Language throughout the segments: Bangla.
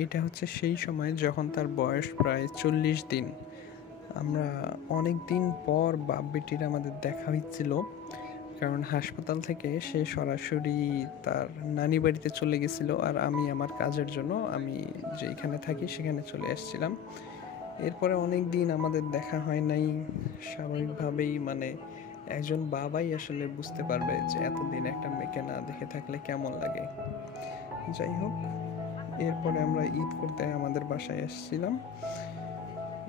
এটা হচ্ছে সেই সময় যখন তার বয়স প্রায় 40 দিন। আমরা অনেক দিন পর বাপ বেটির আমাদের দেখা হচ্ছিল, কারণ হাসপাতাল থেকে সে সরাসরি তার নানি বাড়িতে চলে গেছিল, আর আমি আমার কাজের জন্য আমি যেখানে থাকি সেখানে চলে আসছিলাম। এরপরে অনেক দিন আমাদের দেখা হয় নাই। স্বাভাবিকভাবেই মানে একজন বাবাই আসলে বুঝতে পারবে যে এতদিন একটা মেয়েকে না দেখে থাকলে কেমন লাগে। যাই হোক, এরপরে আমরা ঈদ করতে আমাদের বাসায় এসেছিলাম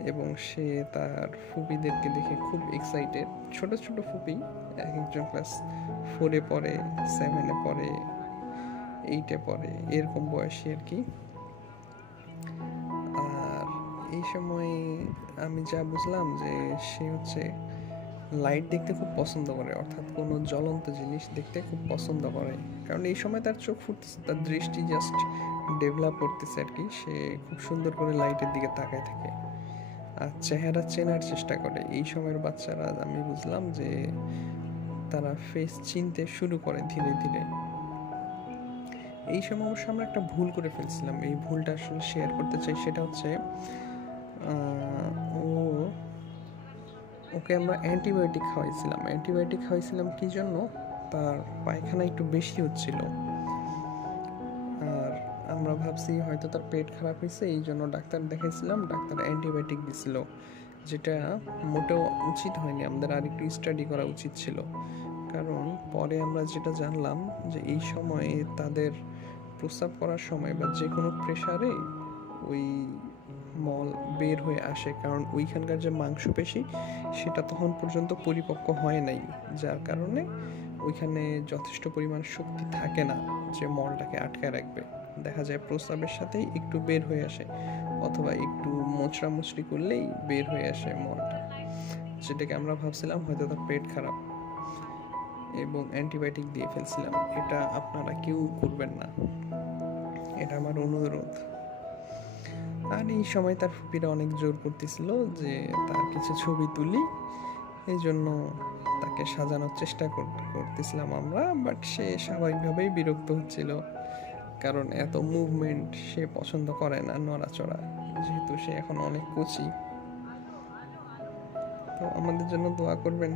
এবং সে তার ফুপিদেরকে দেখে খুব এক্সাইটেড। ছোট ছোট ফুপি, এক একজন ক্লাস 4-এ পড়ে, 7-এ পড়ে, 8-এ পড়ে, এরকম বয়সী আর কি। আর এই সময় আমি যা বুঝলাম যে সে হচ্ছে লাইট দেখতে খুব পছন্দ করে, অর্থাৎ কোনো জ্বলন্ত জিনিস দেখতে খুব পছন্দ করে, কারণ এই সময় তার চোখ ফুটতেছে, তার দৃষ্টি জাস্ট ডেভেলপ করতেছে আর কি। সে খুব সুন্দর করে লাইটের দিকে তাকায় থাকে আর চেহারা চেনার চেষ্টা করে। এই সময়ের বাচ্চারা আমি বুঝলাম যে তারা ফেস চিনতে শুরু করে ধীরে ধীরে। এই সময় অবশ্য আমরা একটা ভুল করে ফেলছিলাম, এই ভুলটা আসলে শেয়ার করতে চাই। সেটা হচ্ছে ওকে আমরা অ্যান্টিবায়োটিক খাওয়াইছিলাম কি জন্য? তার পায়খানা একটু বেশি হচ্ছিল, আর আমরা ভাবছি হয়তো তার পেট খারাপ হয়েছে, এই জন্য ডাক্তার দেখাইছিলাম। ডাক্তার অ্যান্টিবায়োটিক দিছিল, যেটা মোটেও উচিত হয়নি, আমাদের আর একটু স্টাডি করা উচিত ছিল। কারণ পরে আমরা যেটা জানলাম যে এই সময়ে তাদের প্রস্রাব করার সময় বা যে কোনো প্রেসারে ওই মল বের হয়ে আসে, কারণ ওইখানকার যে মাংসপেশি সেটা তখন পর্যন্ত পরিপক্ক হয় নাই, যার কারণে ওইখানে যথেষ্ট পরিমাণ শক্তি থাকে না যে মলটাকে আটকায় রাখবে। দেখা যায় প্রস্রাবের সাথেই একটু বের হয়ে আসে, অথবা একটু মোচড়ামুচড়ি করলেই বের হয়ে আসে মলটা, যেটাকে আমরা ভাবছিলাম হয়তো তার পেট খারাপ এবং অ্যান্টিবায়োটিক দিয়ে ফেলছিলাম। এটা আপনারা কেউ করবেন না, এটা আমার অনুরোধ। আর এই সময় তার ফুপিরা অনেক জোর করতেছিল যে তার কিছু ছবি তুলি, এই জন্য তাকে সাজানোর চেষ্টা করতেছিলাম আমরা। বাট সে স্বাভাবিকভাবেই বিরক্ত হচ্ছিল, কারণ এত মুভমেন্ট সে পছন্দ করে না, নড়াচড়া, যেহেতু সে এখন অনেক কচি। তো আমাদের জন্য দোয়া করবেন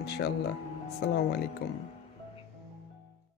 ইনশাল্লাহ। আসসালামু আলাইকুম।